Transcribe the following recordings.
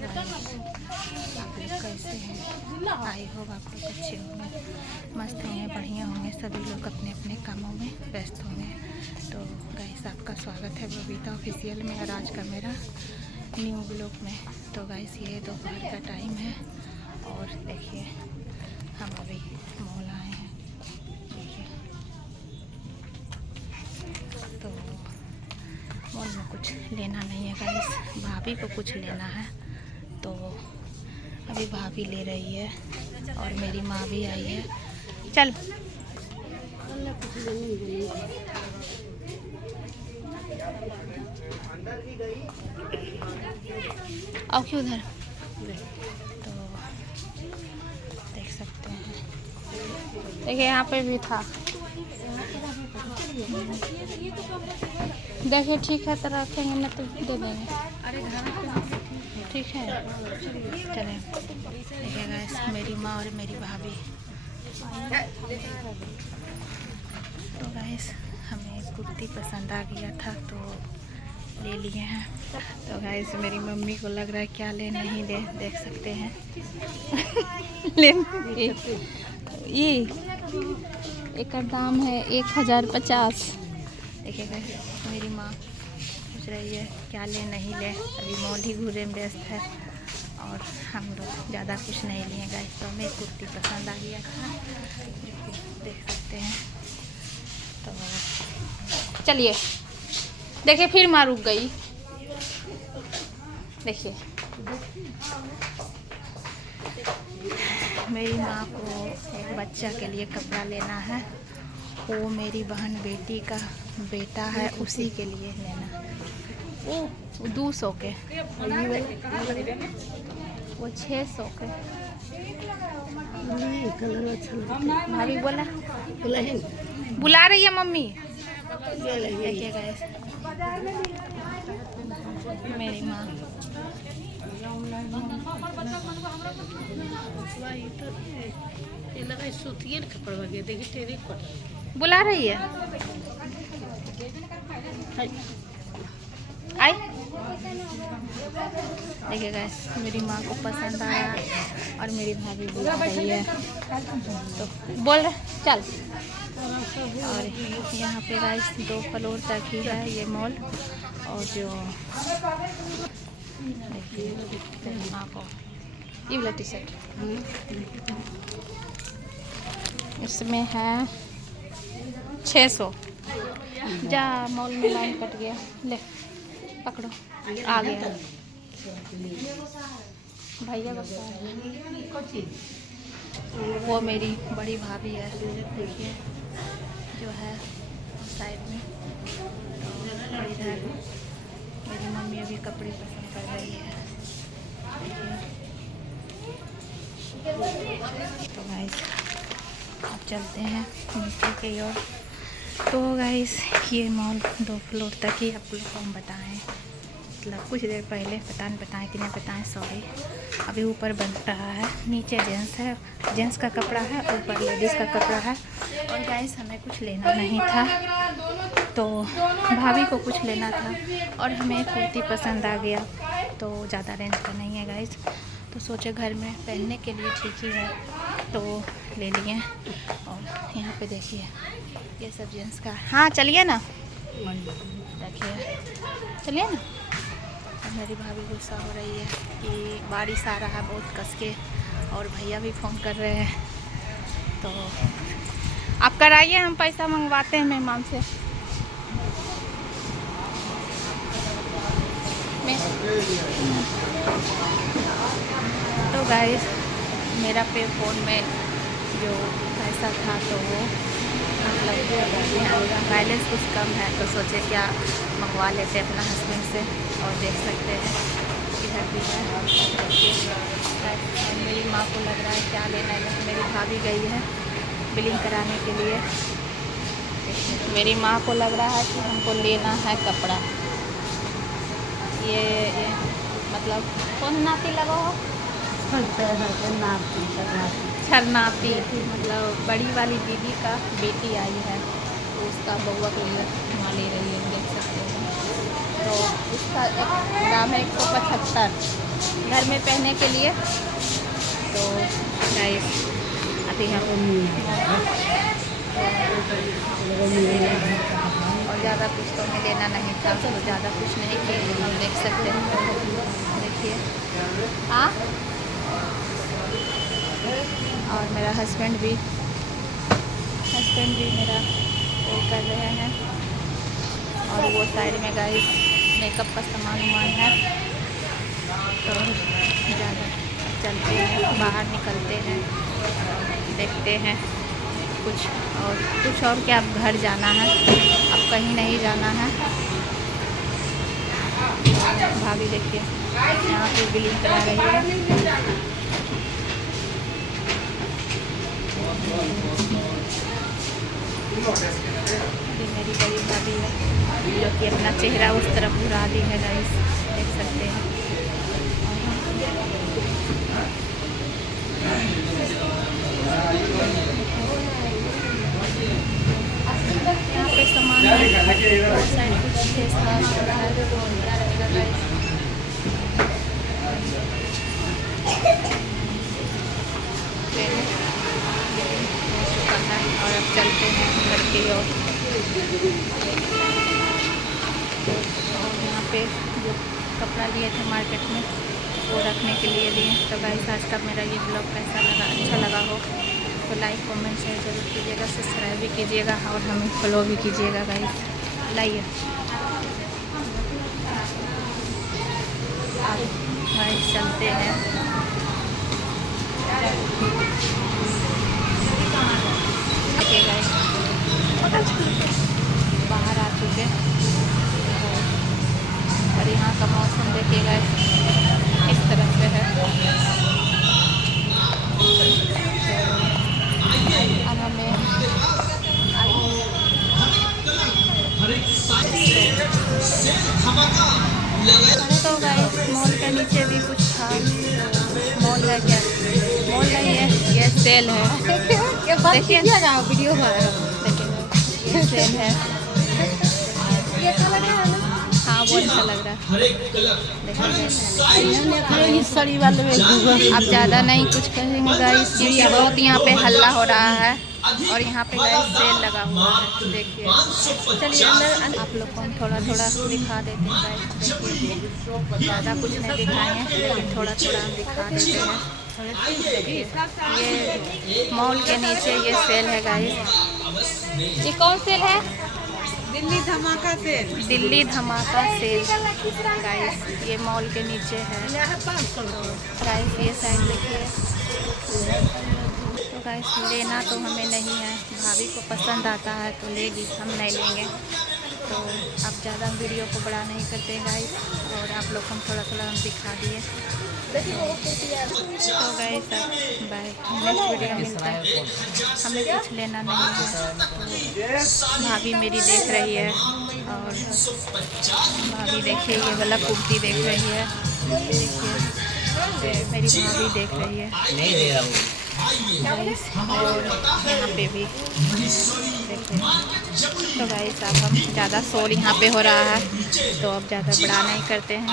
आप लोग कैसे हैं? आई होप आप लोग अच्छे होंगे, मस्त होंगे, बढ़िया होंगे। सभी लोग अपने अपने कामों में व्यस्त होंगे। तो गाइस आपका स्वागत है बबीता ऑफिशियल में और आज का मेरा न्यू ब्लॉग में। तो गाइस ये दोपहर का टाइम है और देखिए हम अभी मॉल आए हैं। देखिए तो मॉल में कुछ लेना नहीं है गाइस, भाभी को कुछ लेना है तो अभी भाभी ले रही है और मेरी माँ भी आई है। चल आओ क्यों उधर। तो देख सकते हैं, देखिए यहाँ पे भी था। देखिए ठीक है तो रखेंगे ना तो दे देंगे। ठीक है चलें। देखिए गाइस मेरी माँ और मेरी भाभी। तो गाइस हमें कुर्ती पसंद आ गया था तो ले लिए हैं। तो गाइस मेरी मम्मी को लग रहा है क्या ले नहीं ले, देख सकते हैं। ले ये एक का दाम है 1050। देखिए गाइस मेरी माँ पूछ रही है क्या ले नहीं ले, अभी मॉल ही घूरे में व्यस्त है और हम लोग ज़्यादा कुछ नहीं लिए गाइस। तो हमें कुर्ती पसंद आ गया था, देख सकते हैं। तो चलिए देखिए फिर माँ रुक गई। देखिए मेरी माँ को एक बच्चा के लिए कपड़ा लेना है, वो मेरी बहन बेटी का बेटा है, उसी के लिए लेना है। वो 200 के, वो 600 के। भाभी बोला बुला रही है मम्मी। देखिए गाइस मेरी माँ बुला रही है। आई देखिए गाइस मेरी माँ को पसंद आया और मेरी भाभी बुला रही है तो बोल रहे चल। और यहाँ पे गाइस 2 फ्लोर तक ही है ये मॉल। और जो देखिए मेरी माँ को ये वाला टी शर्ट इसमें है 600। जा मॉल में लाइन कट गया, ले पकड़ो आ गया भैया का। वो मेरी बड़ी भाभी है, देखिए जो है साइड में। इधर मेरी मम्मी अभी कपड़े पसंद कर रही है। तो गाइस अब चलते हैं नीचे की ओर। तो गाइस ये मॉल 2 फ्लोर तक ही आप लोग को हम बताएं, मतलब कुछ देर पहले बताएं कि नहीं बताएं, सॉरी। अभी ऊपर बन रहा है, नीचे जेंट्स का कपड़ा है, ऊपर लेडीज़ का कपड़ा है। और गाइस हमें कुछ लेना नहीं था तो भाभी को कुछ लेना था और हमें कुर्ती पसंद आ गया। तो ज़्यादा रेंज का नहीं है गाइस, तो सोचे घर में पहनने के लिए ठीक ही है तो ले लिए। और यहाँ पे देखिए ये सब जेंट्स का। हाँ चलिए ना, देखिए चलिए ना। और मेरी भाभी गुस्सा हो रही है कि बारिश आ रहा है बहुत कस के और भैया भी फ़ोन कर रहे हैं। तो आप कराइए, हम पैसा मंगवाते हैं मेहमान से। तो गाइस मेरा पे फ़ोन में जो पैसा था तो वो मतलब बैलेंस कुछ कम है तो सोचे क्या मंगवा लेते अपना हस्बैंड से। और देख सकते हैं इधर भी है। मेरी माँ को लग रहा है क्या लेना है, मेरी भाभी गई है बिलिंग कराने के लिए। मेरी माँ को लग रहा है कि हमको लेना है कपड़ा। ये मतलब कौन नापी लगा हो, छरनापी मतलब बड़ी वाली दीदी का बेटी आई है तो उसका बउआ के लिए वहाँ ले रही है, देख सकते हैं। तो उसका एक दाम है 175। घर में पहनने के लिए। तो गाइस अभी हम और ज़्यादा कुछ तो हमें लेना नहीं था, तो ज़्यादा कुछ नहीं किए। हम देख सकते हैं, देखिए। हाँ, और मेरा हस्बैंड भी मेरा वो कर रहे हैं। और वो साइड में गाइस मेकअप का सामान है। तो ज़्यादा चलते हैं, बाहर निकलते हैं, देखते हैं कुछ और क्या। अब घर जाना है, अब कहीं नहीं जाना है। भाभी देखिए यहाँ पे बिलिंग करा रही है। ये मेरी बड़ी भाभी है जो कि अपना चेहरा उस तरफ घुरा दी है गाइस, देख सकते हैं। यहाँ पे सामान और साइड कुछ फेस मास्क और अब चलते हैं घर की ओर। और यहाँ पे जो कपड़ा लिए थे मार्केट में वो रखने के लिए लिए। तो गाइस आज का मेरा ये ब्लॉग कैसा लगा, अच्छा लगा हो तो लाइक कमेंट शेयर जरूर कीजिएगा, सब्सक्राइब भी कीजिएगा और हमें फॉलो भी कीजिएगा गाइस। लाइए आप गाइस चलते हैं। देखिए गाइस बाहर आ चुके और यहाँ का मौसम देखिए गाइस इस तरह से है। अब हमें तो गाइस मॉल के नीचे भी कुछ था। मॉल है क्या? मॉल नहीं है, ये सेल है। देखिए वीडियो देखिए ये सेल है। हाँ वो अच्छा लग रहा है। अब ज़्यादा नहीं कुछ कहेंगे गाइस, क्योंकि बहुत यहाँ पे हल्ला हो रहा है और यहाँ पे गाइस सेल लगा हुआ है। देखिए चलिए अंदर आप लोग को हम थोड़ा दिखा देते हैं गाइस। देखिए ज़्यादा कुछ नहीं दिखाएंगे लेकिन थोड़ा हम दिखा देते हैं। ये मॉल के नीचे ये सेल है गाइस। ये कौन सेल है? दिल्ली धमाका सेल। दिल्ली धमाका सेल गाइस, ये मॉल के नीचे है गाइस। ये साइड देखिए। तो गाइस लेना तो हमें नहीं है, भाभी को पसंद आता है तो लेगी, हम नहीं लेंगे। तो आप ज़्यादा वीडियो को बड़ा नहीं करते गाइस और आप लोग को हम थोड़ा हम दिखा दिए। तो गाइस बाय, नेक्स्ट वीडियो मिलता है। हमें कुछ लेना नहीं है। तो भाभी मेरी देख रही है और भाभी देखिए ये वाला कुर्ती देख रही है। देखिए मेरी भाभी देख रही है गाइस, और यहाँ पे भी देखिए। तो गाइस अब हम ज़्यादा शोर यहाँ पे हो रहा है तो अब ज़्यादा बड़ा नहीं करते हैं।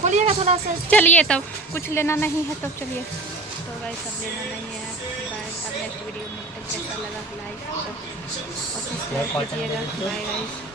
खोलिएगा थोड़ा सा। चलिए तब कुछ लेना नहीं है तब चलिए। तो गाइस अब लेना नहीं है। बाय, अब नेक्स्ट वीडियो में कैसा लगा लाइक और सब्सक्राइब कीजिएगा। Bye guys.